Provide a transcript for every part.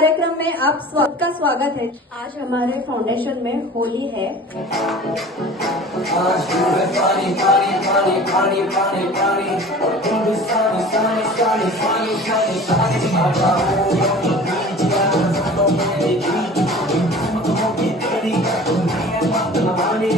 कार्यक्रम में आप सबका स्वागत है। आज हमारे फाउंडेशन में होली है। आज पानी पानी पानी पानी पानी पानी हिंदुस्तानी सानी सानी सानी सानी सानी बाबा हो मेरी गीत हो की तेरी दुनिया मतलबानी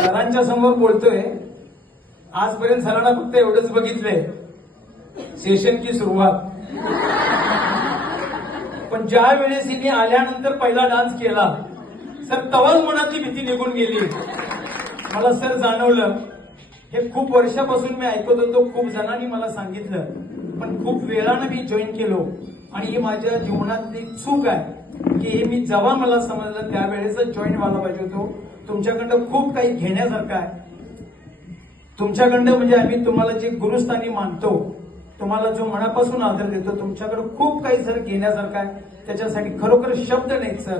सरांच्या समोर बोलतोय। आजपर्यंत सरांना फक्त एवढंच बघितलंय, सेशनची सुरुवात। पण ज्या वेळेस हिने आल्यानंतर पहिला डान्स केला सर, तवाच मनातली भीती निघून गेली। मला सर जाणवलं, हे खूप वर्षापासून मी ऐकत होतो, खूप जणांनी मला सांगितलं, पण खूप वेळानं मी जॉईन केलो आणि ही माझ्या जीवनातली चूक आहे की हे मी जेव्हा मला समजलं त्यावेळेस जॉईन व्हायला पाहिजे होतो। तुमच्याकडनं खूप काही घेण्यासारखं आहे। तुमच्याकडनं म्हणजे आम्ही तुम्हाला जे गुरुस्थानी मानतो, तुम्हाला जो मनापासून आदर देतो, तुमच्याकडे खूप काही सर घेण्यासारखं आहे। त्याच्यासाठी खरोखर शब्द नाहीत सर।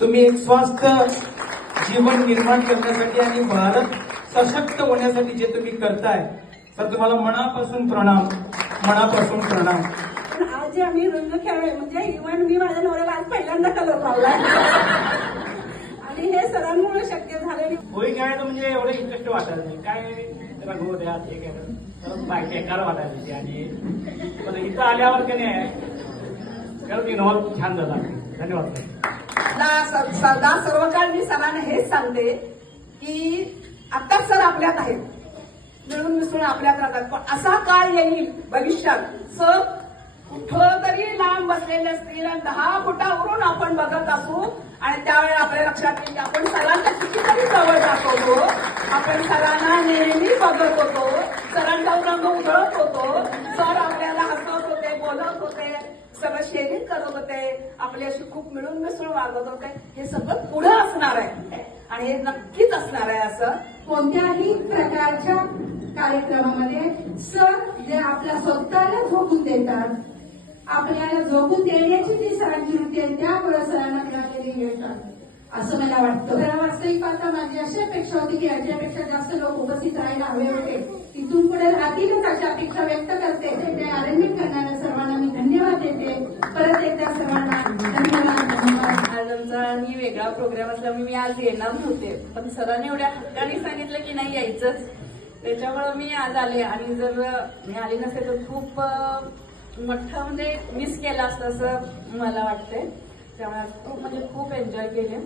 तुम्ही एक स्वस्थ जीवन निर्माण करण्यासाठी आणि भारत सशक्त होण्यासाठी जे तुम्ही करताय सर, तुम्हाला मनापासून प्रणाम, मनापासून प्रणाम। आज जे आम्ही रंग खेळलोय, म्हणजे इव्हन मी माझ्या नवऱ्याला आज पहिल्यांदा कलर लावला आणि हे सरांमुळे शक्य झाले। होळी खेळायचं म्हणजे एवढं इंटरेस्ट वाटायचं नाही, काय रंग द्या ते काय बेकार वाटायचं। आणि पण इथं आल्यावर की नाही खरंच इन्व्हॉल्व छान झाला। धन्यवाद सदा सर्व काळ मी सरांना हेच सांगते की आता सर आपल्यात आहेत, मिळून मिसळून आपल्यात राहतात, पण असा काळ येईल भविष्यात सर कुठं तरी लांब बसलेले असतील आणि 10 फुटावरून आपण बघत असू आणि त्यावेळेला आपल्या लक्षात येईल की आपण सरांच्या कितीतरी जवळ जात होतो, आपण सरांना नेहमी बघत होतो, सरांचा रंग उधळत होतो, सर आपल्याला हसवत होते, बोलत होते, सगळं शेअरिंग करत होते, आपल्याशी खूप मिळून मिसळून वागत होते। हे सगळं पुढे असणार आहे आणि हे नक्कीच असणार आहे। असं कोणत्याही प्रकारच्या कार्यक्रमामध्ये सर जे आपल्या स्वतःला झोकून देतात, आपल्याला झोकून देण्याची जी सरांची वृत्ती आहे त्यामुळे सरांना मिळालेली यश आहे असं मला वाटतं। तर वास्तविक पाहता माझी अशी अपेक्षा होती की याच्यापेक्षा जास्त लोक उपस्थित राहायला हवे होते। इथून पुढे राहतीलच अशा अपेक्षा व्यक्त करते। ते अरेंजमेंट करणाऱ्या सर्वांना मी धन्यवाद देते। परत एकदा सर्वांना धन्यवाद। आज आमचा आणि वेगळा प्रोग्राम असल्यामुळे मी आज येणार होते, पण सरांनी एवढ्या हक्काने सांगितलं की नाही यायचंच, त्याच्यामुळे मी आज आले। आणि जर मी आले नसेल तर खूप मोठं म्हणजे मिस केलं असतं असं मला वाटतंय। त्यामुळे खूप म्हणजे खूप एन्जॉय केले।